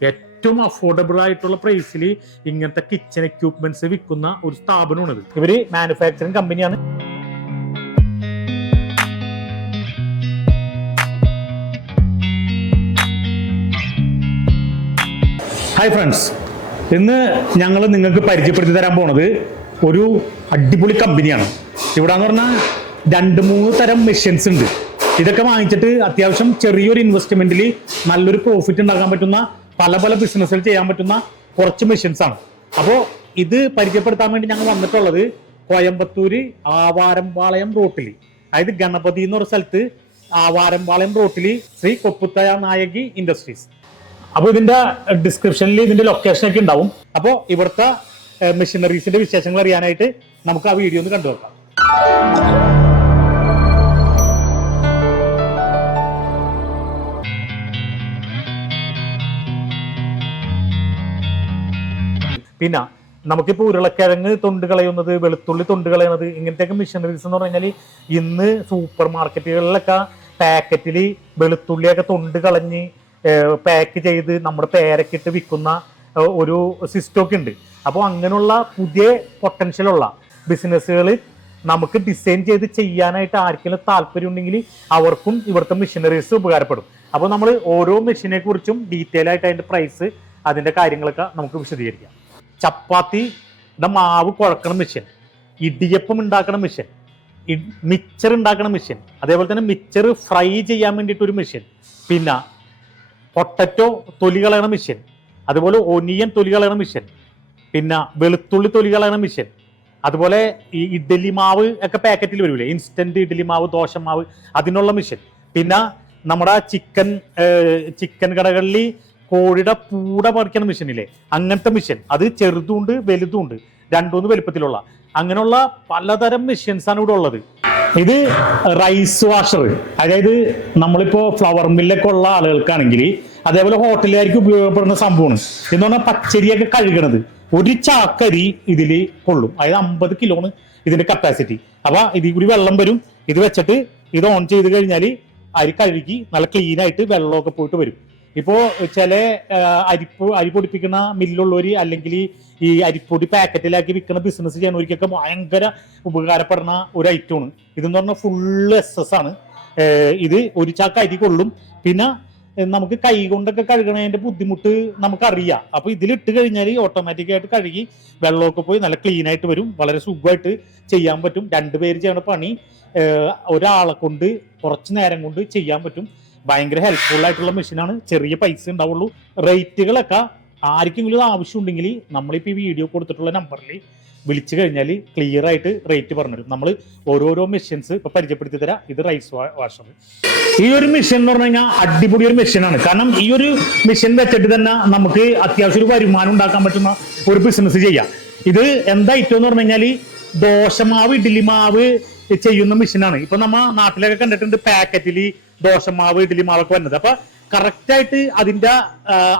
ഏറ്റവും അഫോർഡബിൾ ആയിട്ടുള്ള പ്രൈസിൽ ഇങ്ങനത്തെ കിച്ചൺ എക്യൂപ്മെന്റ്സ് വിൽക്കുന്ന ഒരു സ്ഥാപനമാണിത്. ഇവർ മാനുഫാക്ചറിങ് കമ്പനിയാണ് ഹായ് ഫ്രണ്ട്സ് ഇന്ന് ഞങ്ങൾ നിങ്ങൾക്ക് പരിചയപ്പെടുത്തി തരാൻ പോണത് ഒരു അടിപൊളി കമ്പനിയാണ് ഇവിടെ എന്ന് പറഞ്ഞാൽ രണ്ട് മൂന്ന് തരം മെഷീൻസ് ഉണ്ട്. ഇതൊക്കെ വാങ്ങിച്ചിട്ട് അത്യാവശ്യം ചെറിയൊരു ഇൻവെസ്റ്റ്മെന്റിൽ നല്ലൊരു പ്രോഫിറ്റ് ഉണ്ടാക്കാൻ പറ്റുന്ന പല പല ബിസിനസ്സുകൾ ചെയ്യാൻ പറ്റുന്ന കുറച്ച് മെഷീൻസ് ആണ്. അപ്പോൾ ഇത് പരിചയപ്പെടുത്താൻ വേണ്ടി ഞങ്ങൾ വന്നിട്ടുള്ളത് കോയമ്പത്തൂര് ആവാരംപാളയം റോട്ടിൽ അതായത് ഗണപതി എന്ന് പറഞ്ഞ സ്ഥലത്ത് ആവാരംപാളയം റോട്ടിൽ ശ്രീ കൊപ്പുത്തയ നായകി ഇൻഡസ്ട്രീസ് അപ്പോൾ ഇതിന്റെ ഡിസ്ക്രിപ്ഷനിൽ ഇതിന്റെ ലൊക്കേഷൻ ഒക്കെ ഉണ്ടാവും. അപ്പോൾ ഇവിടുത്തെ മെഷീനറീസിന്റെ വിശേഷങ്ങൾ അറിയാനായിട്ട് നമുക്ക് ആ വീഡിയോ ഒന്ന് കണ്ടു നോക്കാം പിന്നെ നമുക്കിപ്പോൾ ഉരുളക്കിഴങ്ങ് തൊണ്ട് കളയുന്നത് വെളുത്തുള്ളി തൊണ്ട് കളയുന്നത് ഇങ്ങനത്തെയൊക്കെ മെഷീനറീസ് എന്ന് പറഞ്ഞു കഴിഞ്ഞാൽ ഇന്ന് സൂപ്പർ മാർക്കറ്റുകളിലൊക്കെ പാക്കറ്റിൽ വെളുത്തുള്ളിയൊക്കെ തൊണ്ട് കളഞ്ഞ് പാക്ക് ചെയ്ത് നമ്മുടെ പേരക്കിട്ട് വിൽക്കുന്ന ഒരു സിസ്റ്റമൊക്കെ ഉണ്ട്. അപ്പോൾ അങ്ങനെയുള്ള പുതിയ പൊട്ടൻഷ്യലുള്ള ബിസിനസ്സുകൾ നമുക്ക് ഡിസൈൻ ചെയ്ത് ചെയ്യാനായിട്ട് ആർക്കെങ്കിലും താല്പര്യം ഉണ്ടെങ്കിൽ അവർക്കും ഇവിടുത്തെ മെഷീനറീസ് ഉപകാരപ്പെടും. അപ്പോൾ നമ്മൾ ഓരോ മെഷീനെ കുറിച്ചും ഡീറ്റെയിൽ ആയിട്ട് അതിന്റെ പ്രൈസ് അതിന്റെ കാര്യങ്ങളൊക്കെ നമുക്ക് വിശദീകരിക്കാം. ചപ്പാത്തിയുടെ മാവ് കുഴക്കണ മെഷീൻ ഇടിയപ്പം ഉണ്ടാക്കണ മെഷീൻ മിക്സർ ഉണ്ടാക്കണ മെഷീൻ അതേപോലെ തന്നെ മിക്സർ ഫ്രൈ ചെയ്യാൻ വേണ്ടിയിട്ട് ഒരു മെഷീൻ പിന്നെ പൊട്ടറ്റോ തൊലി കളയണ മെഷീൻ അതുപോലെ ഒനിയൻ തൊലി കളയണ മെഷീൻ പിന്നെ വെളുത്തുള്ളി തൊലി കളയണ മെഷീൻ അതുപോലെ ഈ ഇഡ്ഡലി മാവ് ഒക്കെ പാക്കറ്റിൽ വരൂലേ? ഇൻസ്റ്റന്റ് ഇഡ്ഡലി മാവ് ദോശ മാവ് അതിനുള്ള മെഷീൻ പിന്നെ നമ്മുടെ ചിക്കൻ ചിക്കൻ കടകളിൽ കോഴിയുടെ പൂട പറിക്കണ മെഷീനില്ലേ അങ്ങനത്തെ മിഷൻ അത് ചെറുതുണ്ട് വലുതുണ്ട്. രണ്ടൂന്ന് വലുപ്പത്തിലുള്ള. അങ്ങനെയുള്ള പലതരം മെഷീൻസ് ആണ് ഇവിടെ ഉള്ളത്. ഇത് റൈസ് വാഷർ അതായത് നമ്മളിപ്പോ ഫ്ലവർ മില്ലൊക്കെ ഉള്ള ആളുകൾക്കാണെങ്കിൽ അതേപോലെ ഹോട്ടലുകാർക്ക് ഉപയോഗപ്പെടുന്ന സംഭവമാണ്. എന്ന് പറഞ്ഞാൽ പച്ചരിയൊക്കെ കഴുകണത്. ഒരു ചാക്കരി ഇതിൽ കൊള്ളും. അതായത് അമ്പത് കിലോണ് ഇതിന്റെ കപ്പാസിറ്റി അപ്പൊ ഇതിൽ കൂടി വെള്ളം വരും. ഇത് വെച്ചിട്ട് ഇത് ഓൺ ചെയ്ത് കഴിഞ്ഞാൽ അരി കഴുകി നല്ല ക്ലീൻ ആയിട്ട് വെള്ളമൊക്കെ പോയിട്ട് വരും. ഇപ്പോ ചില അരിപ്പ് അരി പൊടിപ്പിക്കുന്ന മില്ലുള്ളവര് അല്ലെങ്കിൽ ഈ അരിപ്പൊടി പാക്കറ്റിലാക്കി വിൽക്കുന്ന ബിസിനസ് ചെയ്യുന്നവർക്കൊക്കെ ഭയങ്കര ഉപകാരപ്പെടുന്ന ഒരു ഐറ്റമാണ് ഇതെന്ന് പറഞ്ഞാൽ ഫുള്ള് എസ് എസ് ആണ് ഇത് ഒരു ചാക്ക് അരി കൊള്ളും. പിന്നെ നമുക്ക് കൈ കൊണ്ടൊക്കെ കഴുകണതിന്റെ ബുദ്ധിമുട്ട് നമുക്കറിയാം. അപ്പൊ ഇതിലിട്ട് കഴിഞ്ഞാൽ ഓട്ടോമാറ്റിക് ആയിട്ട് കഴുകി വെള്ളമൊക്കെ പോയി നല്ല ക്ലീൻ ആയിട്ട് വരും. വളരെ സുഖമായിട്ട് ചെയ്യാൻ പറ്റും. രണ്ടുപേര് ചെയ്യണ പണി ഒരാളെ കൊണ്ട് കുറച്ച് നേരം കൊണ്ട് ചെയ്യാൻ പറ്റും. ഭയങ്കര ഹെൽപ്ഫുൾ ആയിട്ടുള്ള മെഷീനാണ് ചെറിയ പൈസ ഉണ്ടാവുള്ളൂ. റേറ്റുകളൊക്കെ ആർക്കെങ്കിലും ആവശ്യം ആവശ്യമുണ്ടെങ്കിൽ നമ്മളിപ്പോൾ ഈ വീഡിയോ കൊടുത്തിട്ടുള്ള നമ്പറിൽ വിളിച്ചു കഴിഞ്ഞാൽ ക്ലിയർ ആയിട്ട് റേറ്റ് പറഞ്ഞുതരും നമ്മൾ ഓരോരോ മെഷീൻസ് ഇപ്പൊ പരിചയപ്പെടുത്തി തരാം. ഇത് റൈസ് വാഷർ ഈ ഒരു മെഷീൻ എന്ന് പറഞ്ഞു കഴിഞ്ഞാൽ അടിപൊളി ഒരു മെഷീനാണ് കാരണം ഈ ഒരു മെഷീൻ വെച്ചിട്ട് തന്നെ നമുക്ക് അത്യാവശ്യം ഒരു വരുമാനം ഉണ്ടാക്കാൻ പറ്റുന്ന ഒരു ബിസിനസ് ചെയ്യാം. ഇത് എന്താ ഐറ്റം എന്ന് പറഞ്ഞു കഴിഞ്ഞാൽ ദോശമാവ് ഇഡ്ഡലി മാവ് ചെയ്യുന്ന മെഷീനാണ് ഇപ്പൊ നമ്മ നാട്ടിലൊക്കെ കണ്ടിട്ടുണ്ട് പാക്കറ്റിൽ ദോശമാവ് ഇഡ്ഡലി മാവൊക്കെ വരുന്നത്. അപ്പൊ കറക്റ്റ് ആയിട്ട് അതിന്റെ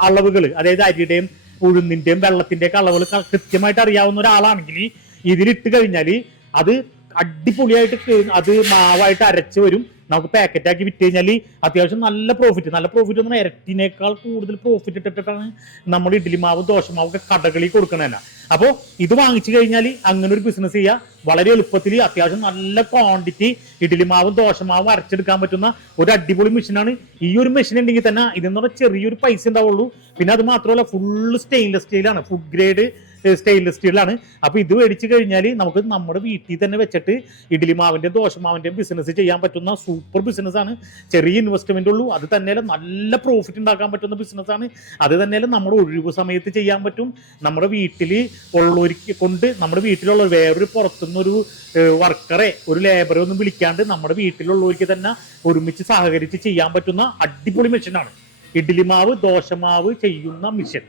അളവുകൾ അതായത് അരിയുടെയും ഉഴുന്നിന്റെയും വെള്ളത്തിന്റെയും ഒക്കെ അളവുകൾ കൃത്യമായിട്ട് അറിയാവുന്ന ഒരാളാണെങ്കിൽ ഇതിലിട്ട് കഴിഞ്ഞാൽ അത് അടിപൊളിയായിട്ട് അത് മാവായിട്ട് അരച്ച് വരും. നമുക്ക് പാക്കറ്റ് ആക്കി വിറ്റ് കഴിഞ്ഞാൽ അത്യാവശ്യം നല്ല പ്രോഫിറ്റ് നല്ല പ്രോഫിറ്റ് എന്ന് പറഞ്ഞാൽ ഇരട്ടിനേക്കാൾ കൂടുതൽ പ്രോഫിറ്റ് ഇട്ടിട്ടാണ് നമ്മൾ ഇഡ്ഡലി മാവ് ദോശമാവ് ഒക്കെ കടകളിൽ കൊടുക്കണതന്നെ അപ്പോൾ ഇത് വാങ്ങിച്ചു കഴിഞ്ഞാൽ അങ്ങനെ ഒരു ബിസിനസ് ചെയ്യുക വളരെ എളുപ്പത്തിൽ അത്യാവശ്യം നല്ല ക്വാണ്ടിറ്റി ഇഡ്ഡലി മാവും ദോശമാവും അരച്ചെടുക്കാൻ പറ്റുന്ന ഒരു അടിപൊളി മെഷീനാണ് ഈ ഒരു മെഷീൻ ഉണ്ടെങ്കിൽ തന്നെ ഇതെന്ന് പറഞ്ഞാൽ ചെറിയൊരു പൈസ ഉണ്ടാവുള്ളൂ. പിന്നെ അത് മാത്രമല്ല ഫുള്ള് സ്റ്റെയിൻലെസ് സ്റ്റീലാണ് ഫുഡ് ഗ്രേഡ് സ്റ്റെയിൻലെസ് സ്റ്റീലാണ് അപ്പോൾ ഇത് മേടിച്ചു കഴിഞ്ഞാൽ നമുക്ക് നമ്മുടെ വീട്ടിൽ തന്നെ വെച്ചിട്ട് ഇഡ്ഡലി മാവിന്റെ ദോശമാവിന്റെയും ബിസിനസ് ചെയ്യാൻ പറ്റുന്ന സൂപ്പർ ബിസിനസ് ആണ്. ചെറിയ ഇൻവെസ്റ്റ്മെന്റ് ഉള്ളൂ. അത് തന്നെയല്ല നല്ല പ്രോഫിറ്റ് ഉണ്ടാക്കാൻ പറ്റുന്ന ബിസിനസ് ആണ്. അത് തന്നെയല്ല നമ്മുടെ ഒഴിവ് സമയത്ത് ചെയ്യാൻ പറ്റും. നമ്മുടെ വീട്ടിൽ ഉള്ളവർക്ക് കൊണ്ട് നമ്മുടെ വീട്ടിലുള്ള വേറൊരു പുറത്തുനിന്നൊരു വർക്കറെ ഒരു ലേബറെ ഒന്നും വിളിക്കാണ്ട് നമ്മുടെ വീട്ടിലുള്ളവർക്ക് തന്നെ ഒരുമിച്ച് സഹകരിച്ച് ചെയ്യാൻ പറ്റുന്ന അടിപൊളി മെഷീനാണ് ഇഡ്ഡലി മാവ് ദോശമാവ് ചെയ്യുന്ന മെഷീൻ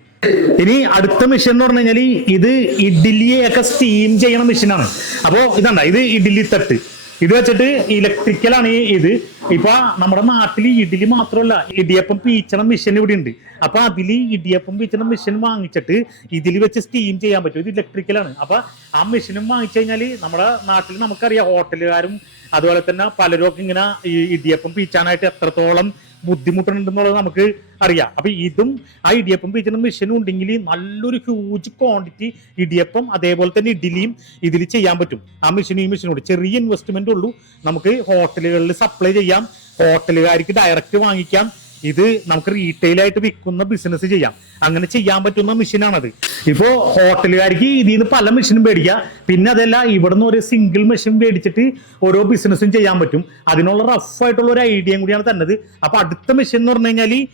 ഇനി അടുത്ത മെഷീൻ എന്ന് പറഞ്ഞു കഴിഞ്ഞാൽ ഇത് ഇഡ്ഡലിയൊക്കെ സ്റ്റീം ചെയ്യണ മെഷീനാണ് അപ്പോ ഇതണ്ട ഇത് ഇഡ്ഡലി തട്ട്. ഇത് വെച്ചിട്ട് ഇലക്ട്രിക്കലാണ് ഇത്. ഇപ്പൊ നമ്മുടെ നാട്ടിൽ ഇഡ്ഡലി മാത്രമല്ല ഇടിയപ്പം പീച്ചണ മെഷീൻ ഇവിടെ ഉണ്ട്. അപ്പൊ അതിൽ ഇടിയപ്പം പീച്ചണ മെഷീൻ വാങ്ങിച്ചിട്ട് ഇതിൽ വെച്ച് സ്റ്റീം ചെയ്യാൻ പറ്റും. ഇത് ഇലക്ട്രിക്കലാണ് അപ്പൊ ആ മെഷീനും വാങ്ങിച്ചു കഴിഞ്ഞാൽ നമ്മുടെ നാട്ടിൽ നമുക്കറിയാം ഹോട്ടലുകാരും അതുപോലെ തന്നെ പലരും ഒക്കെ ഇങ്ങനെ ഇടിയപ്പം പീച്ചാനായിട്ട് എത്രത്തോളം ബുദ്ധിമുട്ടുണ്ടെന്നുള്ളത് നമുക്ക് അറിയാം. അപ്പൊ ഇതും ആ ഇടിയപ്പം പിച്ചുന്ന മെഷീനും ഉണ്ടെങ്കിൽ നല്ലൊരു ഹ്യൂജ് ക്വാണ്ടിറ്റി ഇടിയപ്പം അതേപോലെ തന്നെ ഇഡ്ഡലിയും ഇതിൽ ചെയ്യാൻ പറ്റും. ആ മെഷീനും ഈ മെഷീനോട് ചെറിയ ഇൻവെസ്റ്റ്മെന്റ് ഉള്ളൂ. നമുക്ക് ഹോട്ടലുകളിൽ സപ്ലൈ ചെയ്യാം. ഹോട്ടലുകാർക്ക് ഡയറക്റ്റ് വാങ്ങിക്കാം. ഇത് നമുക്ക് റീറ്റെയിൽ ആയിട്ട് വിൽക്കുന്ന ബിസിനസ് ചെയ്യാം. അങ്ങനെ ചെയ്യാൻ പറ്റുന്ന മെഷീനാണത് ഇപ്പോ ഹോട്ടലുകാർക്ക് ഇതിൽ നിന്ന് പല മെഷീനും മേടിക്കാം പിന്നെ അതല്ല ഇവിടുന്ന് ഒരു സിംഗിൾ മെഷീൻ മേടിച്ചിട്ട് ഓരോ ബിസിനസ്സും ചെയ്യാൻ പറ്റും. അതിനുള്ള റഫ് ആയിട്ടുള്ള ഒരു ഐഡിയയും കൂടിയാണ് തന്നത്. അപ്പൊ അടുത്ത മെഷീൻ എന്ന് പറഞ്ഞു കഴിഞ്ഞാൽ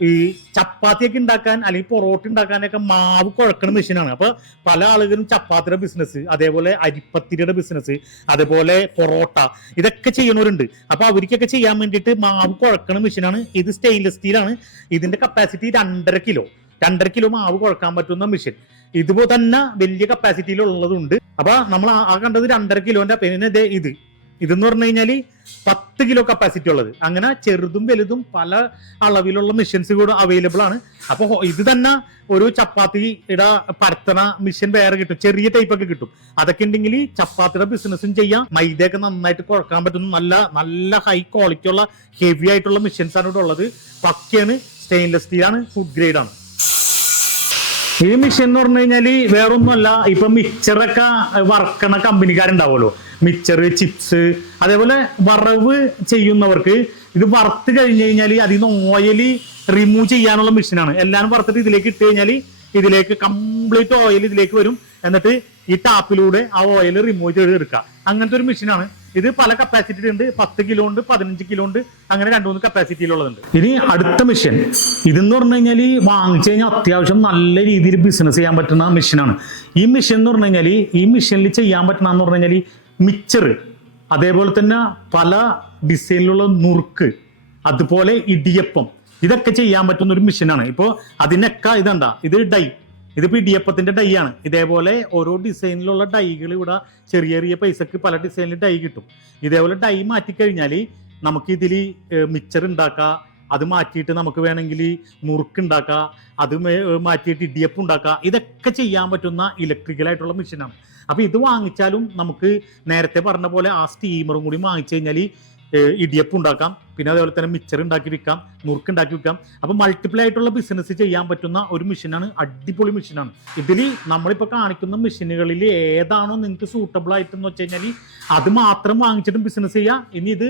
ഈ ചപ്പാത്തിയൊക്കെ ഉണ്ടാക്കാൻ അല്ലെങ്കിൽ പൊറോട്ട ഉണ്ടാക്കാനൊക്കെ മാവ് കുഴക്കണ മെഷീനാണ് അപ്പൊ പല ആളുകളും ചപ്പാത്തിയുടെ ബിസിനസ് അതേപോലെ അരിപ്പത്തിരിയുടെ ബിസിനസ് അതേപോലെ പൊറോട്ട ഇതൊക്കെ ചെയ്യണവരുണ്ട് അപ്പൊ അവർക്കൊക്കെ ചെയ്യാൻ വേണ്ടിയിട്ട് മാവ് കുഴക്കണ മെഷീനാണ് ഇത് സ്റ്റെയിൻലെസ് സ്റ്റീലാണ് ഇതിന്റെ കപ്പാസിറ്റി രണ്ടര കിലോ. രണ്ടര കിലോ മാവ് കുഴക്കാൻ പറ്റുന്ന മെഷീൻ ഇതുപോലെ തന്നെ വലിയ കപ്പാസിറ്റിയിലുള്ളതുണ്ട് അപ്പൊ നമ്മൾ ആ- കണ്ടത് രണ്ടര കിലോന്റെ പിന്നെ ഇത്. ഇതെന്ന് പറഞ്ഞു കഴിഞ്ഞാൽ പത്ത് കിലോ കപ്പാസിറ്റി ഉള്ളത്. അങ്ങനെ ചെറുതും വലുതും പല അളവിലുള്ള മെഷീൻസ് കൂടെ അവൈലബിൾ ആണ്. അപ്പൊ ഹോ- ഇത് തന്നെ ഒരു ചപ്പാത്തിയുടെ പരത്തണ മെഷീൻ വേറെ കിട്ടും. ചെറിയ ടൈപ്പ് ഒക്കെ കിട്ടും. അതൊക്കെ ഉണ്ടെങ്കിൽ ചപ്പാത്തിയുടെ ബിസിനസ്സും ചെയ്യാം. മൈദയൊക്കെ നന്നായിട്ട് കുഴക്കാൻ പറ്റുന്ന നല്ല നല്ല ഹൈ ക്വാളിറ്റി ഉള്ള ഹെവി ആയിട്ടുള്ള മെഷീൻസ് ആണ് ഇവിടെ ഉള്ളത്. പക്കയാണ് സ്റ്റെയിൻലെസ് സ്റ്റീൽ ആണ് ഫുഡ് ഗ്രേഡ് ആണ്. ഈ മെഷീൻ എന്ന് പറഞ്ഞു കഴിഞ്ഞാൽ വേറൊന്നുമല്ല. ഇപ്പൊ മിക്സറൊക്കെ വറക്കണ കമ്പനിക്കാരുണ്ടാവുമല്ലോ മിക്സർ ചിപ്സ് അതേപോലെ വറവ് ചെയ്യുന്നവർക്ക് ഇത് വറുത്ത് കഴിഞ്ഞു കഴിഞ്ഞാൽ അതിൽ നിന്ന് ഓയിൽ റിമൂവ് ചെയ്യാനുള്ള മെഷീനാണ് എല്ലാം വറുത്തിട്ട് ഇതിലേക്ക് ഇട്ട് കഴിഞ്ഞാൽ ഇതിലേക്ക് കംപ്ലീറ്റ് ഓയിൽ ഇതിലേക്ക് വരും. എന്നിട്ട് ഈ ടാപ്പിലൂടെ ആ ഓയിൽ റിമൂവ് ചെയ്ത് എടുക്കുക. അങ്ങനത്തെ ഒരു മെഷീനാണ് ഇത് പല കപ്പാസിറ്റി ഉണ്ട്. പത്ത് കിലോ ഉണ്ട് പതിനഞ്ച് കിലോ ഉണ്ട് അങ്ങനെ രണ്ടു മൂന്ന് കപ്പാസിറ്റിയിലുള്ളതുണ്ട് ഇനി അടുത്ത മെഷീൻ ഇതെന്ന് പറഞ്ഞു കഴിഞ്ഞാൽ വാങ്ങിച്ചു കഴിഞ്ഞാൽ അത്യാവശ്യം നല്ല രീതിയിൽ ബിസിനസ് ചെയ്യാൻ പറ്റുന്ന മെഷീനാണ് ഈ മെഷീൻ എന്ന് പറഞ്ഞു കഴിഞ്ഞാൽ ഈ മെഷീനിൽ ചെയ്യാൻ പറ്റണമെന്ന് പറഞ്ഞു കഴിഞ്ഞാൽ മിക്സർ അതേപോലെ തന്നെ പല ഡിസൈനിലുള്ള നുറുക്ക് അതുപോലെ ഇടിയപ്പം. ഇതൊക്കെ ചെയ്യാൻ പറ്റുന്ന ഒരു മെഷീനാണ് ഇപ്പോൾ അതിനൊക്കെ ഇതെന്താ? ഇത് ഡൈ. ഇതിപ്പോൾ ഇടിയപ്പത്തിന്റെ ഡൈ ആണ്. ഇതേപോലെ ഓരോ ഡിസൈനിലുള്ള ഡൈകൾ ഇവിടെ ചെറിയ ചെറിയ പൈസക്ക് പല ഡിസൈനിൽ ഡൈ കിട്ടും. ഇതേപോലെ ഡൈ മാറ്റിക്കഴിഞ്ഞാൽ നമുക്ക് ഇതിൽ മിക്സർ ഉണ്ടാക്കാം. അത് മാറ്റിയിട്ട് നമുക്ക് വേണമെങ്കിൽ മുറുക്ക് ഉണ്ടാക്കാം. അത് മാറ്റിയിട്ട് ഇടിയപ്പം ഉണ്ടാക്കാം. ഇതൊക്കെ ചെയ്യാൻ പറ്റുന്ന ഇലക്ട്രിക്കൽ ആയിട്ടുള്ള മെഷീനാണ് അപ്പൊ ഇത് വാങ്ങിച്ചാലും നമുക്ക് നേരത്തെ പറഞ്ഞ പോലെ ആ സ്റ്റീമറും കൂടി വാങ്ങിച്ചു കഴിഞ്ഞാൽ ഇടിയപ്പ് ഉണ്ടാക്കാം. പിന്നെ അതേപോലെ തന്നെ മിക്സർ ഉണ്ടാക്കി വിൽക്കാം നുറുക്ക് ഉണ്ടാക്കി വിൽക്കാം അപ്പൊ മൾട്ടിപ്പിൾ ആയിട്ടുള്ള ബിസിനസ് ചെയ്യാൻ പറ്റുന്ന ഒരു മെഷീനാണ് അടിപൊളി മെഷീനാണ് ഇതിൽ നമ്മളിപ്പോൾ കാണിക്കുന്ന മെഷീനുകളിൽ ഏതാണോ നിങ്ങൾക്ക് സൂട്ടബിൾ ആയിട്ടെന്ന് വെച്ച് കഴിഞ്ഞാൽ അത് മാത്രം വാങ്ങിച്ചിട്ടും ബിസിനസ് ചെയ്യാം. ഇനി ഇത്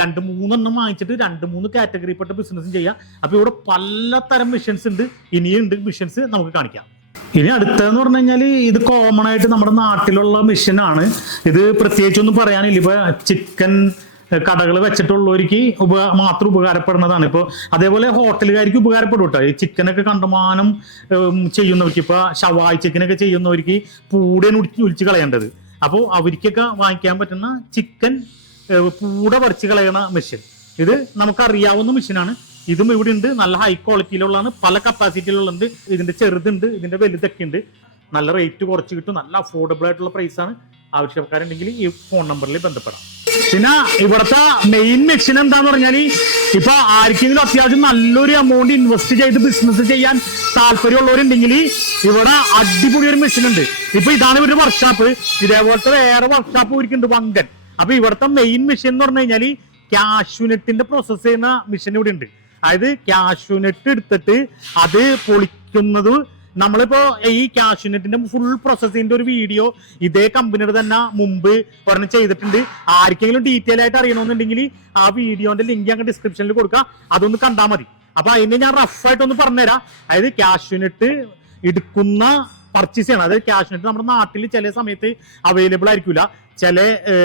രണ്ട് മൂന്നെണ്ണം വാങ്ങിച്ചിട്ട് രണ്ട് മൂന്ന് കാറ്റഗറിപ്പെട്ട ബിസിനസ്സും ചെയ്യാം. അപ്പൊ ഇവിടെ പലതരം മെഷീൻസ് ഉണ്ട് ഇനിയുണ്ട് മെഷീൻസ് നമുക്ക് കാണിക്കാം. ഇനി അടുത്തതെന്ന് പറഞ്ഞു കഴിഞ്ഞാൽ ഇത് കോമൺ ആയിട്ട് നമ്മുടെ നാട്ടിലുള്ള മെഷീനാണ് ഇത് പ്രത്യേകിച്ചൊന്നും പറയാനില്ല. ഇപ്പൊ ചിക്കൻ കടകൾ വെച്ചിട്ടുള്ളവർക്ക് ഉപ മാത്രം ഉപകാരപ്പെടുന്നതാണ്. ഇപ്പോൾ അതേപോലെ ഹോട്ടലുകാർക്ക് ഉപകാരപ്പെടും കേട്ടോ ഈ ചിക്കനൊക്കെ കണ്ടമാനം ചെയ്യുന്നവർക്ക്. ഇപ്പൊ ഷവായ് ചിക്കനൊക്കെ ചെയ്യുന്നവർക്ക് പൂടേന് ഉടിച്ച് ഒലിച്ച് കളയേണ്ടത്. അപ്പോൾ അവർക്കൊക്കെ വാങ്ങിക്കാൻ പറ്റുന്ന ചിക്കൻ പൂട പറിച്ച് കളയണ മെഷീൻ ഇത് നമുക്കറിയാവുന്ന മെഷീനാണ് ഇതും ഇവിടെ ഉണ്ട്. നല്ല ഹൈ ക്വാളിറ്റിയിലുള്ളതാണ് പല കപ്പാസിറ്റിയിലുള്ളത് ഇതിന്റെ ചെറുതുണ്ട് ഇതിന്റെ വലുതൊക്കെ ഉണ്ട്. നല്ല റേറ്റ് കുറച്ച് കിട്ടും. നല്ല അഫോർഡബിൾ ആയിട്ടുള്ള പ്രൈസ് ആണ്. ആവശ്യക്കാരുണ്ടെങ്കിൽ ഈ ഫോൺ നമ്പറിൽ ബന്ധപ്പെടാം. പിന്നെ ഇവിടുത്തെ മെയിൻ മെഷീൻ എന്താന്ന് പറഞ്ഞാൽ ഇപ്പൊ ആർക്കെങ്കിലും അത്യാവശ്യം നല്ലൊരു എമൗണ്ട് ഇൻവെസ്റ്റ് ചെയ്ത് ബിസിനസ് ചെയ്യാൻ താല്പര്യമുള്ളവരുണ്ടെങ്കിൽ ഇവിടെ അടിപൊളി ഒരു മെഷീൻ ഉണ്ട്. ഇപ്പൊ ഇതാണ് ഇവരുടെ വർക്ക്ഷോപ്പ് ഇതേപോലത്തെ വേറെ വർക്ക്ഷോപ്പ് ഇവർക്കുണ്ട് വങ്കൻ. അപ്പൊ ഇവിടുത്തെ മെയിൻ മെഷീൻ എന്ന് പറഞ്ഞു കഴിഞ്ഞാൽ കാഷ്യൂനെറ്റിന്റെ പ്രോസസ് ചെയ്യുന്ന മെഷീൻ ഇവിടെ ഉണ്ട്. അതായത് കാഷ്യൂനെറ്റ് എടുത്തിട്ട് അത് പൊളിക്കുന്നത് നമ്മളിപ്പോ ഈ കാഷ്യൂനെറ്റിന്റെ ഫുൾ പ്രോസസ്സിന്റെ ഒരു വീഡിയോ ഇതേ കമ്പനിയുടെ തന്നെ മുമ്പ് ഒരെണ്ണം ചെയ്തിട്ടുണ്ട്. ആർക്കെങ്കിലും ഡീറ്റെയിൽ ആയിട്ട് അറിയണമെന്നുണ്ടെങ്കിൽ ആ വീഡിയോന്റെ ലിങ്ക് ഞങ്ങൾ ഡിസ്ക്രിപ്ഷനിൽ കൊടുക്കുക അതൊന്ന് കണ്ടാൽ മതി. അപ്പൊ അതിന് ഞാൻ റഫ് ഒന്ന് പറഞ്ഞുതരാം. അതായത് കാഷ്യൂനെറ്റ് എടുക്കുന്ന പർച്ചേസ് ചെയ്യണം. അതായത് ക്യാഷ് ആയിട്ട് നമ്മുടെ നാട്ടിൽ ചില സമയത്ത് അവൈലബിൾ ആയിരിക്കില്ല ചില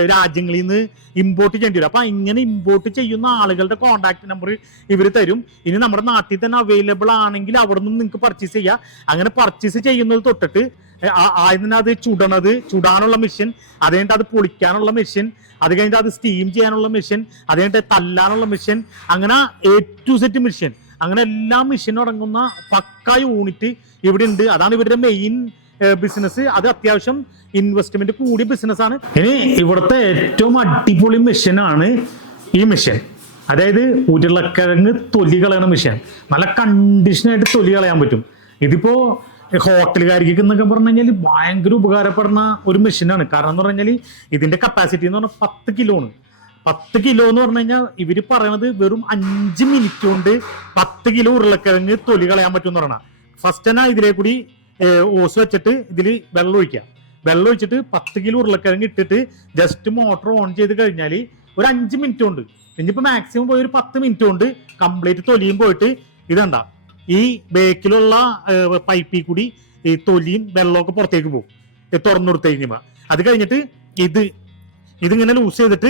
രാജ്യങ്ങളിൽ നിന്ന് ഇമ്പോർട്ട് ചെയ്യേണ്ടി വരും. അപ്പൊ ഇങ്ങനെ ഇമ്പോർട്ട് ചെയ്യുന്ന ആളുകളുടെ കോൺടാക്ട് നമ്പർ ഇവർ തരും. ഇനി നമ്മുടെ നാട്ടിൽ തന്നെ അവൈലബിൾ ആണെങ്കിൽ അവിടെ നിന്ന് നിങ്ങൾക്ക് പർച്ചേസ് ചെയ്യാം. അങ്ങനെ പർച്ചേസ് ചെയ്യുന്നത് തൊട്ടിട്ട് ഏഹ്, ആ- ആദ്യം തന്നെ അത് ചുടണത് ചുടാനുള്ള മെഷീൻ അത് കഴിഞ്ഞിട്ട് അത് പൊളിക്കാനുള്ള മെഷീൻ അത് കഴിഞ്ഞിട്ട് അത് സ്റ്റീം ചെയ്യാനുള്ള മെഷീൻ അത് കഴിഞ്ഞിട്ട് തല്ലാനുള്ള മെഷീൻ അങ്ങനെ എ ടു സെറ്റ് മെഷീൻ അങ്ങനെ എല്ലാ മെഷീനും അടങ്ങുന്ന പക്ക യൂണിറ്റ് ഇവിടെ ഉണ്ട് അതാണ് ഇവരുടെ മെയിൻ ബിസിനസ് അത് അത്യാവശ്യം ഇൻവെസ്റ്റ്മെന്റ് കൂടിയ ബിസിനസ് ആണ്. ഇനി ഇവിടുത്തെ ഏറ്റവും അടിപൊളി മെഷീനാണ് ഈ മെഷീൻ അതായത് ഉരുളക്കിഴങ്ങ് തൊലി കളയണ മെഷീൻ നല്ല കണ്ടീഷനായിട്ട് തൊലി കളയാൻ പറ്റും. ഇതിപ്പോ ഹോട്ടലുകാരിക്ക് എന്നൊക്കെ പറഞ്ഞു കഴിഞ്ഞാൽ ഭയങ്കര ഉപകാരപ്പെടുന്ന ഒരു മെഷീനാണ് കാരണം എന്ന് പറഞ്ഞാൽ ഇതിന്റെ കപ്പാസിറ്റി എന്ന് പറഞ്ഞാൽ പത്ത് കിലോ ആണ്. പത്ത് കിലോ എന്ന് പറഞ്ഞു കഴിഞ്ഞാൽ ഇവർ പറയണത് വെറും അഞ്ച് മിനിറ്റ് കൊണ്ട് പത്ത് കിലോ ഉരുളക്കിഴങ്ങ് തൊലി കളയാൻ പറ്റും എന്ന് പറയണ ഫസ്റ്റ് തന്നെ ഇതിലേ കൂടി ഓസ് വെച്ചിട്ട് ഇതിൽ വെള്ളം ഒഴിക്കാം വെള്ളം ഒഴിച്ചിട്ട് പത്ത് കിലോ ഉരുളക്കിഴങ്ങ് ഇട്ടിട്ട് ജസ്റ്റ് മോട്ടർ ഓൺ ചെയ്ത് കഴിഞ്ഞാൽ ഒരു അഞ്ച് മിനിറ്റ് കൊണ്ട് ഇനിയിപ്പോൾ മാക്സിമം പോയി ഒരു പത്ത് മിനിറ്റ് കൊണ്ട് കംപ്ലീറ്റ് തൊലിയും പോയിട്ട് ഇതണ്ട ഈ ബേക്കിലുള്ള പൈപ്പിൽ കൂടി ഈ തൊലിയും വെള്ളമൊക്കെ പുറത്തേക്ക് പോകും. തുറന്നു കൊടുത്തു കഴിഞ്ഞാൽ അത് കഴിഞ്ഞിട്ട് ഇത് ഇതിങ്ങനെ ലൂസ് ചെയ്തിട്ട്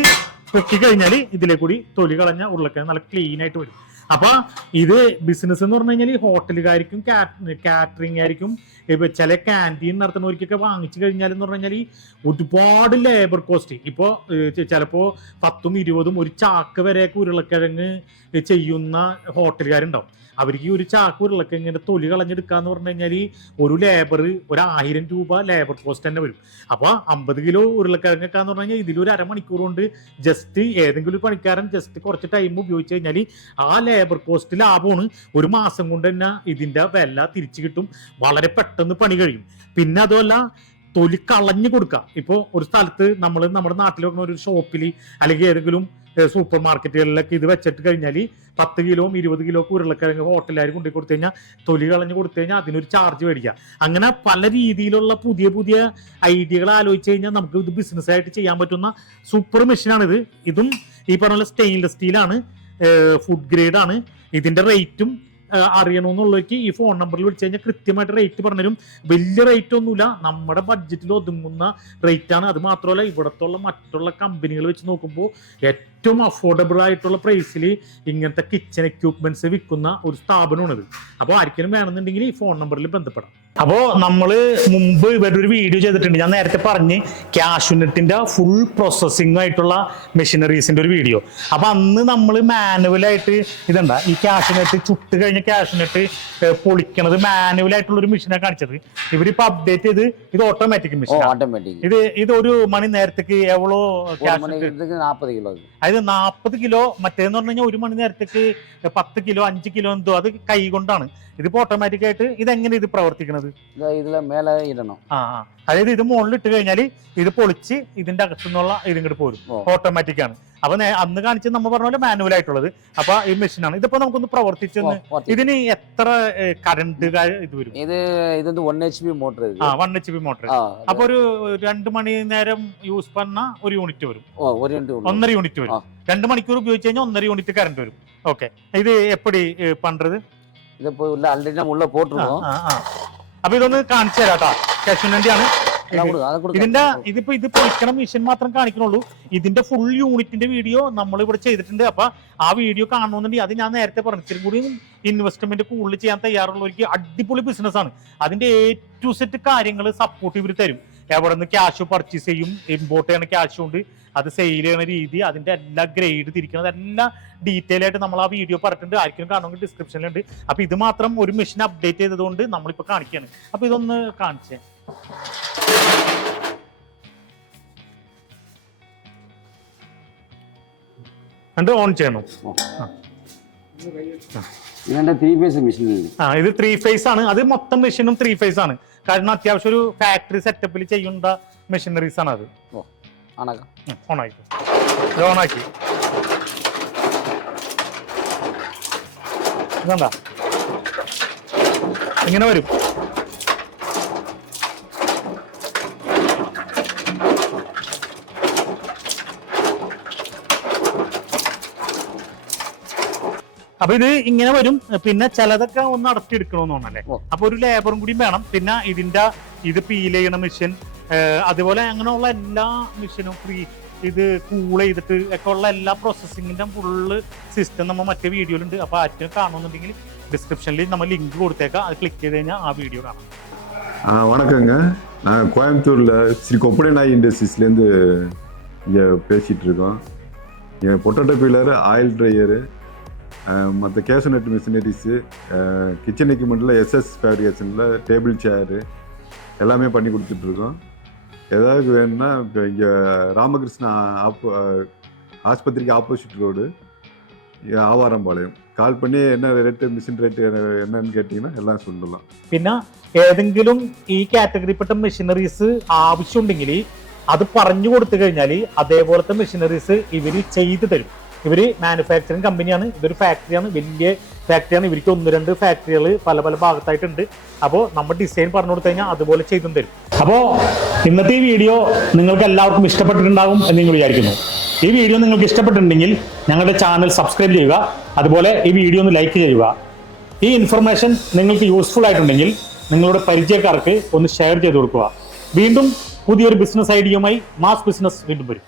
പൊക്കി കഴിഞ്ഞാൽ ഇതിലെ കൂടി തൊലി കളഞ്ഞ ഉരുളക്കിഴങ്ങ് നല്ല ക്ലീൻ ആയിട്ട് വരും. അപ്പൊ ഇത് ബിസിനസ് എന്ന് പറഞ്ഞു കഴിഞ്ഞാൽ ഹോട്ടലുകാർക്കും കാറ്ററിംഗ് ആയിരിക്കും ഇപ്പൊ ചില ക്യാന്റീൻ നടത്തുന്നവർക്കൊക്കെ വാങ്ങിച്ചു കഴിഞ്ഞാൽ എന്ന് പറഞ്ഞു കഴിഞ്ഞാൽ ഒരുപാട് ലേബർ കോസ്റ്റ് ഇപ്പോൾ ചിലപ്പോ പത്തും ഇരുപതും ഒരു ചാക്ക് വരെയൊക്കെ ഉരുളക്കിഴങ്ങ് ചെയ്യുന്ന ഹോട്ടലുകാരുണ്ടാവും. അവർക്ക് ഈ ഒരു ചാക്ക് ഉരുളക്കിഴങ്ങിന്റെ തൊലി കളഞ്ഞെടുക്കാന്ന് പറഞ്ഞു കഴിഞ്ഞാൽ ഒരു ലേബർ ഒരു രൂപ ലേബർ കോസ്റ്റ് തന്നെ വരും. അപ്പോൾ അമ്പത് കിലോ ഉരുളക്കിഴങ്ങൊക്കെ എന്ന് പറഞ്ഞു കഴിഞ്ഞാൽ ഇതിലൊരു അരമണിക്കൂർ കൊണ്ട് ജസ്റ്റ് ഏതെങ്കിലും ഒരു പണിക്കാരൻ ജസ്റ്റ് കുറച്ച് ടൈം ഉപയോഗിച്ച് കഴിഞ്ഞാൽ ആ ലേബർ കോസ്റ്റ് ലാഭമാണ്. ഒരു മാസം കൊണ്ട് തന്നെ ഇതിന്റെ വില തിരിച്ചു കിട്ടും. വളരെ പെട്ടെന്ന് പണി കഴിയും. പിന്നെ അതുമല്ല തൊലി കളഞ്ഞു കൊടുക്കുക. ഇപ്പോൾ ഒരു സ്ഥലത്ത് നമ്മൾ നമ്മുടെ നാട്ടിൽ വെക്കുന്ന ഒരു ഷോപ്പിൽ അല്ലെങ്കിൽ ഏതെങ്കിലും സൂപ്പർ മാർക്കറ്റുകളിലൊക്കെ ഇത് വെച്ചിട്ട് കഴിഞ്ഞാൽ പത്ത് കിലോ ഇരുപത് കിലോ ഉരുളക്കിഴങ്ങ് ഹോട്ടലുകാർ കൊണ്ടു കൊടുത്തു കഴിഞ്ഞാൽ തൊലി കളഞ്ഞു കൊടുത്തു കഴിഞ്ഞാൽ അതിനൊരു ചാർജ് മേടിക്കുക. അങ്ങനെ പല രീതിയിലുള്ള പുതിയ പുതിയ ഐഡിയകൾ ആലോചിച്ച് കഴിഞ്ഞാൽ നമുക്ക് ഇത് ബിസിനസ് ആയിട്ട് ചെയ്യാൻ പറ്റുന്ന സൂപ്പർ മെഷീനാണിത് ഇതും ഈ പറഞ്ഞ സ്റ്റെയിൻലെസ് സ്റ്റീലാണ് ഫുഡ് ഗ്രേഡാണ് ഇതിന്റെ റേറ്റും അറിയണമെന്നുള്ളവർക്ക് ഈ ഫോൺ നമ്പറിൽ വിളിച്ചു കഴിഞ്ഞാൽ കൃത്യമായിട്ട് റേറ്റ് പറഞ്ഞുതരും. വലിയ റേറ്റ് ഒന്നുമില്ല. നമ്മുടെ ബഡ്ജറ്റിൽ ഒതുങ്ങുന്ന റേറ്റ് ആണ്. അത് മാത്രമല്ല ഇവിടത്തുള്ള മറ്റുള്ള കമ്പനികൾ വെച്ച് നോക്കുമ്പോൾ ഏറ്റവും അഫോർഡബിൾ ആയിട്ടുള്ള പ്രൈസിൽ ഇങ്ങനത്തെ കിച്ചൺ എക്യൂപ്മെന്റ്സ് വിൽക്കുന്ന ഒരു സ്ഥാപനമാണിത്. അപ്പോൾ ആർക്കെങ്കിലും വേണമെന്നുണ്ടെങ്കിൽ ഈ ഫോൺ നമ്പറിൽ ബന്ധപ്പെടാം. അപ്പോൾ നമ്മൾ മുമ്പ് ഇവരുടെ ഒരു വീഡിയോ ചെയ്തിട്ടുണ്ട്. ഞാൻ നേരത്തെ പറഞ്ഞ് ക്യാഷുനെറ്റിന്റെ ഫുൾ പ്രോസസ്സിംഗ് ആയിട്ടുള്ള മെഷീനറീസിന്റെ ഒരു വീഡിയോ അപ്പൊ അന്ന് നമ്മൾ മാനുവലായിട്ട് ഇതുണ്ട ഈ ക്യാഷുനെറ്റ് ചുട്ട് കഴിഞ്ഞ ക്യാഷുനെറ്റ് പൊളിക്കണത് മാനുവലായിട്ടുള്ള ഒരു മെഷീനാണ് കാണിച്ചത്. ഇവരിപ്പോ അപ്ഡേറ്റ് ചെയ്ത് ഇത് ഓട്ടോമാറ്റിക് മെഷീൻ ഇത് ഇത് ഒരു മണി നേരത്തേക്ക് എവളോ നാൽപ്പത് കിലോ അതായത് നാൽപ്പത് കിലോ മറ്റേന്ന് പറഞ്ഞു കഴിഞ്ഞാൽ ഒരു മണി നേരത്തേക്ക് പത്ത് കിലോ അഞ്ച് കിലോ എന്തോ അത് കൈ കൊണ്ടാണ് ഇതിപ്പോ ഓട്ടോമാറ്റിക് ആയിട്ട് ഇതെങ്ങനെ ഇത് പ്രവർത്തിക്കുന്നത് ഇതിലെ മേലെ ഇടണം. ആ അതായത് ഇത് മുകളിൽ ഇട്ട് കഴിഞ്ഞാൽ ഇത് പൊളിച്ച് ഇതിന്റെ അകത്തുനിന്നുള്ള ഇതിങ്ങോട്ട് പോരും. ഓട്ടോമാറ്റിക് ആണ്. അപ്പൊ അന്ന് കാണിച്ചത് നമ്മൾ പറഞ്ഞ പോലെ മാനുവൽ ആയിട്ടുള്ളത്. അപ്പൊ ഈ മെഷീനാണ് ഇതിപ്പോ നമുക്കൊന്ന് പ്രവർത്തിച്ചെന്ന് ഇതിന് എത്ര കറണ്ട് ഇത് വരും? ഇത് ഇത് വൺ എച്ച് പി മോട്ടർ ആ വൺ എച്ച് പി മോട്ടർ അപ്പൊ ഒരു രണ്ട് മണി നേരം യൂസ് പണ്ണ ഒരു യൂണിറ്റ് വരും. ഒന്നര യൂണിറ്റ് വരും. രണ്ട് മണിക്കൂർ ഉപയോഗിച്ച് കഴിഞ്ഞാൽ ഒന്നര യൂണിറ്റ് കറണ്ട് വരും. ഓക്കെ ഇത് എപ്പടി പണ്ടത്? ഇതിപ്പോ ഉള്ള ആൾറെഡി നമ്മൾ ഉള്ള പോട്ടിരുന്നു അപ്പൊ ഇതൊന്ന് കാണിച്ചു തരാട്ടാ കാശുനണ്ടി ആണ് ഇതിന്റെ ഇതിപ്പോ ഇത് പൊളിക്കണ മിഷൻ മാത്രം കാണിക്കണുള്ളൂ. ഇതിന്റെ ഫുൾ യൂണിറ്റിന്റെ വീഡിയോ നമ്മൾ ഇവിടെ ചെയ്തിട്ടുണ്ട്. അപ്പൊ ആ വീഡിയോ കാണണമെന്നുണ്ടെങ്കിൽ അത് ഞാൻ നേരത്തെ പറഞ്ഞു കൂടി ഇൻവെസ്റ്റ്മെന്റ് കൂടുതൽ ചെയ്യാൻ തയ്യാറുള്ളവർക്ക് അടിപൊളി ബിസിനസ് ആണ്. അതിന്റെ എ ടു സെറ്റ് കാര്യങ്ങൾ സപ്പോർട്ട് ഇവർ തരും. എവിടെ നിന്ന് ക്യാഷ് പർച്ചേസ് ചെയ്യും ഇമ്പോർട്ട് ചെയ്യണ ക്യാഷ് കൊണ്ട് അത് സെയിൽ ചെയ്യുന്ന രീതി അതിന്റെ എല്ലാ ഗ്രേഡ് തിരിക്കുന്നത് എല്ലാം ഡീറ്റെയിൽ ആയിട്ട് നമ്മൾ ആ വീഡിയോ പറഞ്ഞിട്ടുണ്ട്. ആയിരിക്കും കാണുമെങ്കിൽ ഡിസ്ക്രിപ്ഷനിലുണ്ട് അപ്പൊ ഇത് മാത്രം ഒരു മെഷീൻ അപ്ഡേറ്റ് ചെയ്തതുകൊണ്ട് നമ്മളിപ്പോ കാണിക്കുകയാണ് അപ്പൊ ഇതൊന്ന് കാണിച്ചേ. കണ്ട് ഓൺ ചെയ്യണം? ആ. ഇത് ത്രീ ഫേസ് ആണ്. അത് മൊത്തം മെഷീനും ത്രീ ഫേസ് ആണ്. കാരണം അത്യാവശ്യം ഒരു ഫാക്ടറി സെറ്റപ്പിൽ ചെയ്യേണ്ട മെഷീനറീസ് ആണ് അത് ഓ. ഓണാക്കി ഇത് ഓണാക്കി ഇതെന്താ? ഇങ്ങനെ വരും. അപ്പൊ ഇത് ഇങ്ങനെ വരും. പിന്നെ ചിലതൊക്കെ ഒന്ന് തോന്നല്ലേ ഓ. അപ്പൊ ഒരു ലേബറും കൂടി വേണം. പിന്നെ ഇതിന്റെ ഇത് പീൽ ചെയ്യണ മെഷീൻ അതുപോലെ അങ്ങനെയുള്ള എല്ലാ മെഷീനും ഫ്രീ ഇത് കൂൾ ചെയ്തിട്ട് ഒക്കെ ഉള്ള എല്ലാ പ്രോസസ്സിങ്ങിന്റെ ഫുള്ള് സിസ്റ്റം നമ്മൾ മറ്റേ വീഡിയോയിലുണ്ട് അപ്പൊ ആറ്റും കാണുന്നുണ്ടെങ്കിൽ ഡിസ്ക്രിപ്ഷനിൽ നമ്മൾ ലിങ്ക് കൊടുത്തേക്കാം അത് ക്ലിക്ക് ചെയ്ത് കഴിഞ്ഞാൽ ആ வீடியோ കാണാം ஆ வணக்கங்க நான் கோயம்புத்தூரில் ஸ்ரீ கொப்படை நாய் இண்டஸ்ட்ரீஸ்லேருந்து இங்கே பேசிகிட்டு இருக்கோம் இங்கே பொட்டேட்டோ பீலர் ஆயில் ட்ரையரு மற்ற கேசனட் மிஷினரிஸு கிச்சன் எக்யூப்மெண்ட்டில் எஸ்எஸ் ஃபேப்ரிகேஷனில் டேபிள் சேரு எல்லாமே பண்ணி கொடுத்துட்ருக்கோம் ஏதாவது வேணும்னா இப்போ இங்கே ராமகிருஷ்ணா ஆப்போ ஆஸ்பத்திரிக்கு ஆப்போசிட் ரோடு ஆவாரம்பாளையம் கால் பண்ணி என்ன ரேட்டு மிஷின் ரேட்டு என்னன்னு கேட்டிங்கன்னா எல்லாம் சொல்லலாம் പിന്നെ ഏതെങ്കിലും ഈ കാറ്റഗറിപ്പെട്ട മെഷീനറീസ് ആവശ്യമുണ്ടെങ്കിൽ അത് പറഞ്ഞു കൊടുത്തു കഴിഞ്ഞാൽ അതേപോലത്തെ മെഷീനറീസ് ഇവർ ചെയ്തു തരും ഇവർ മാനുഫാക്ചറിങ് കമ്പനിയാണ് ഇതൊരു ഫാക്ടറിയാണ് വലിയ ഫാക്ടറിയാണ് ഇവർക്ക് ഒന്ന് രണ്ട് ഫാക്ടറികൾ പല പല ഭാഗത്തായിട്ടുണ്ട്. അപ്പോൾ നമ്മൾ ഡിസൈൻ പറഞ്ഞു കൊടുത്തു കഴിഞ്ഞാൽ അതുപോലെ ചെയ്തും തരും. അപ്പോൾ ഇന്നത്തെ ഈ വീഡിയോ നിങ്ങൾക്ക് എല്ലാവർക്കും ഇഷ്ടപ്പെട്ടിട്ടുണ്ടാകും എന്ന് നിങ്ങൾ വിചാരിക്കുന്നു. ഈ വീഡിയോ നിങ്ങൾക്ക് ഇഷ്ടപ്പെട്ടിട്ടുണ്ടെങ്കിൽ ഞങ്ങളുടെ ചാനൽ സബ്സ്ക്രൈബ് ചെയ്യുക. അതുപോലെ ഈ വീഡിയോ ഒന്ന് ലൈക്ക് ചെയ്യുക. ഈ ഇൻഫർമേഷൻ നിങ്ങൾക്ക് യൂസ്ഫുൾ ആയിട്ടുണ്ടെങ്കിൽ നിങ്ങളുടെ പരിചയക്കാർക്ക് ഒന്ന് ഷെയർ ചെയ്ത് കൊടുക്കുക. വീണ്ടും പുതിയൊരു ബിസിനസ് ഐഡിയയുമായി മാസ് ബിസിനസ് വീണ്ടും വരും.